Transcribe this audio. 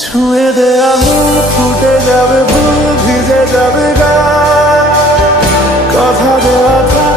ছুঁয়ে দে আঙুল ফুটে যাবে ফুল ভিজে যাবে গা কথা দেওয়া